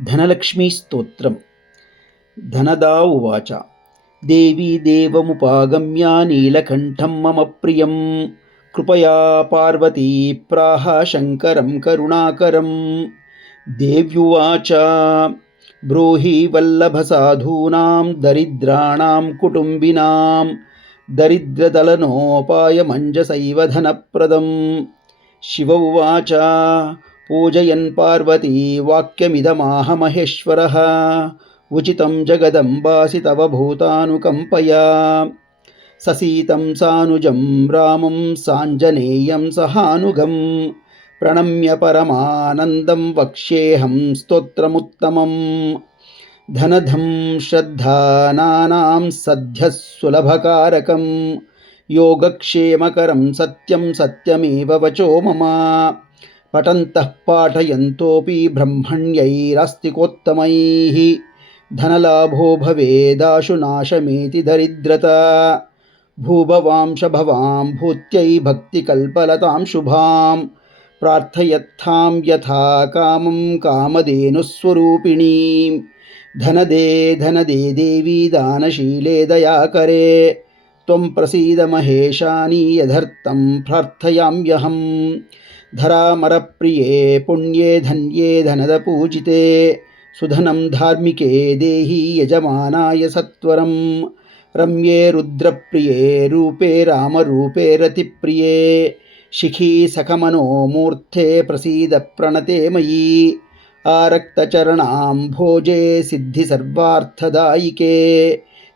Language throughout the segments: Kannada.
ಧನಲಕ್ಷ್ಮೀ ಸ್ತೋತ್ರಂ. ಧನದಾ ಉವಾಚ. ದೇವಿ ದೇವಮುಪಾಗಮ್ಯ ನೀಲಕಂಠಂ ಮಮ ಪ್ರಿಯಂ ಕೃಪಯಾ ಪಾರ್ವತೀ ಪ್ರಾಹ ಶಂಕರಂ ಕರುಣಾಕರಂ. ದೇವ್ಯುವಾಚ. ಬ್ರೂಹಿ ವಲ್ಲಭಸಾಧೂನಾಂ ದರಿದ್ರಾಣಾಂ ಕುಟುಂಬಿನಾಂ ದರಿದ್ರದಲನೋಪಾಯಮಂಜಸೈವ ಧನಪ್ರದಂ. ಶಿವ ಉವಾಚ. ಪೂಜಯನ್ ಪಾರ್ವತೀ ವಾಕ್ಯಮಿದಮಾಹ ಮಹೇಶ್ವರಃ ಉಚಿತಂ ಜಗದಂಬಾಸಿ ತವ ಭೂತಾನುಕಂಪಯಾ. ಸಸೀತಂ ಸಾನುಜಂ ರಾಮಂ ಸಾಂಜನೇಯಂ ಸಹಾನುಗಂ ಪ್ರಣಮ್ಯ ಪರಮಾನಂದಂ ವಕ್ಷ್ಯೇಹಂ ಸ್ತೋತ್ರಮುತ್ತಮಂ. ಧನಧಂ ಶ್ರದ್ಧಾನಾನಾಂ ಸದ್ಯಃ ಸುಲಭಕಾರಕಂ ಯೋಗಕ್ಷೇಮಕರಂ ಸತ್ಯಂ ಸತ್ಯಮೇವ ವಚೋ ಮಮ. ಪಠन्तಃ ಪಾಠಯಂತೋಪಿ ಬ್ರಹ್ಮಣ್ಯೈರಾಸ್ತಿಕೋತ್ತಮೈಃ ಧನಲಾಭೋ ಭವೇದಾಶು ನಾಶಮೇತಿ ದರಿದ್ರತಾ. ಭೂಭವಾಂಶ ಭವಾಂ ಭೂತ್ಯೈ ಭಕ್ತಿಕಲ್ಪಲತಾಂ ಶುಭಾಂ ಪ್ರಾರ್ಥಯತ್ಥಾಂ ಯಥಾ ಕಾಮಂ ಕಾಮಧೇನುಸ್ವರೂಪಿಣೀಂ. ಧನದೇ ಧನದೇ ದೇವಿ ದಾನಶೀಲೆ ದಯಾಕರೆ ತ್ವಂ ಪ್ರಸೀದ ಮಹೇಶಾನಿ ಯದರ್ಥಂ ಪ್ರಾರ್ಥಯಾಮ್ಯಹಂ. ಧರಾಮರಪ್ರಿಯೇ ಪುಣ್ಯೇ ಧನ್ಯೇ ಧನದ ಪೂಜಿತೆ ಸುಧನಂ ಧಾರ್ಮಿಕೆ ದೇಹಿ ಯಜಮಾನಾಯ ಸತ್ವರಂ. ರಮ್ಯೇ ರುದ್ರಪ್ರಿಯೇ ರೂಪೇ ರಾಮರೂಪೇ ರತಿಪ್ರಿಯೇ ಶಿಖಿ ಸಖಮನೋ ಮೂರ್ತೆ ಪ್ರಸೀದ ಪ್ರಣತೆ ಮಯಿ. ಆರಕ್ತಚರಣಾಂ ಭೋಜೆ ಸಿದ್ಧಿ ಸರ್ವಾರ್ಥದಾಯಿಕೆ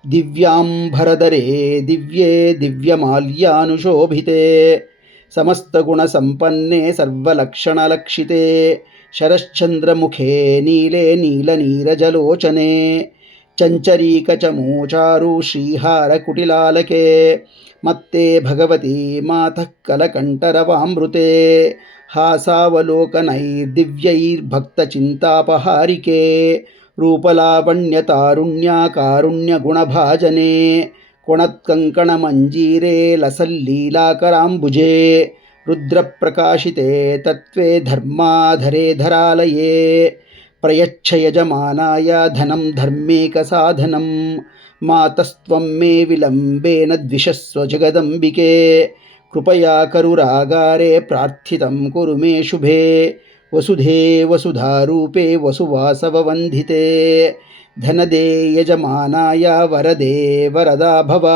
ದಿವ್ಯಾಂಬರಧರೆ ದಿವ್ಯೇ ದಿವ್ಯಮಾಲ್ಯಾನುಶೋಭಿತೆ. ಸಮಸ್ತಗುಣಸಂಪನ್ನೆ ಸರ್ವಲಕ್ಷಣಲಕ್ಷಿತೆ ಶರಶ್ಚಂದ್ರಮುಖೇ ನೀಲೆ ನೀಲನೀರಜಲೋಚನೆ. ಚಂಚರೀಕಚಮೂಚಾರು ಶ್ರೀಹಾರಕುಟಿಲಾಲಕೆ ಮತ್ತೆ ಭಗವತಿ ಮಾತಃ ಕಲಕಂಠರವಾಮೃತೆ. ಹಾಸಾವಲೋಕನೈರ್ದಿವ್ಯೈರ್ಭಕ್ತಚಿಂತಾಪಹಾರಿಕೆ ರೂಪಲಾವಣ್ಯತಾರುಣ್ಯಕಾರುಣ್ಯಗುಣಭಾಜನೆ. ಕೊಣತ್ಕಂಕಣಮಂಜೀರೆ ಲಸಲ್ಲೀಲಾಕರಾಂಬುಜೆ ರುದ್ರಪ್ರಕಾಶಿತೆ ತತ್ವೇ ಧರ್ಮಾಧರೆ ಧರಾಲಯೇ. ಪ್ರಯಚ್ಛ ಯಜಮಾನಾಯ ಧನಂ ಧರ್ಮೇಕಸಾಧನಂ ಮಾತಸ್ತ್ವಂ ಮೇ ವಿಲಂಬೇನ ದ್ವಿಷಸ್ವ ಜಗದಂಬಿಕೆ. ಕೃಪಯಾ ಕರುರಾಗಾರೆ ಪ್ರಾರ್ಥಿತಂ ಕುರು ಮೇ ಶುಭೆ ವಸುಧೇ ವಸುಧಾರೂಪೇ ವಸುವಾಸವವಂದಿತೆ. ಧನದೇ ಯಜಮಾನಾಯ ವರದೇ ವರದಾ ಭವ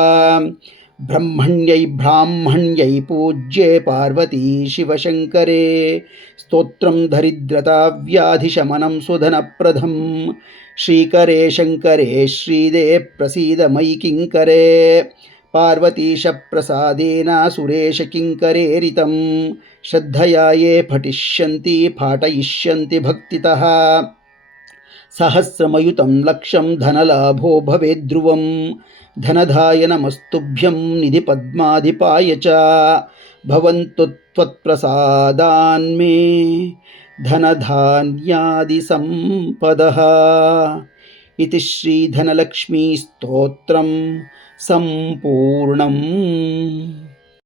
ಬ್ರಹ್ಮಣ್ಯೈ ಬ್ರಾಹ್ಮಣ್ಯೈ ಪೂಜ್ಯೆ ಪಾರ್ವತೀ ಶಿವಶಂಕರೇ. ಸ್ತೋತ್ರಂ ದರಿದ್ರತಾ ವ್ಯಾಧಿಶಮನಂ ಸುಧನಪ್ರದಂ ಶ್ರೀಕರೇ ಶಂಕರೇ ಶ್ರೀದೇ ಪ್ರಸೀದ ಮಯಿ ಕಿಂಕರೇ. ಪಾರ್ವತೀಶ ಪ್ರಸಾದೇನ ಸುರೇಶ ಕಿಂಕರೇರಿತಂ ಶ್ರದ್ಧಯಾ ಯೇ ಪಠಿಷ್ಯಂತಿ ಪಾಠಯಿಷ್ಯಂತಿ ಭಕ್ತಿತಃ. ಸಹಸ್ರಮಯುತಂ ಲಕ್ಷಂ ಧನಲಾಭೋ ಭವೇದ್ಧ್ರುವಂ ಧನಧಾಯ ನಮಸ್ತುಭ್ಯಂ ನಿಧಿ ಪದ್ಮಾಧಿಪಾಯ ಚ. ಭವಂತು ತ್ವತ್ಪ್ರಸಾದಾನ್ಮೇ ಧನಧಾನ್ಯಾದಿ ಸಂಪದಃ. ಇತಿ ಶ್ರೀ ಧನಲಕ್ಷ್ಮೀ ಸ್ತೋತ್ರಂ ಸಂಪೂರ್ಣಂ.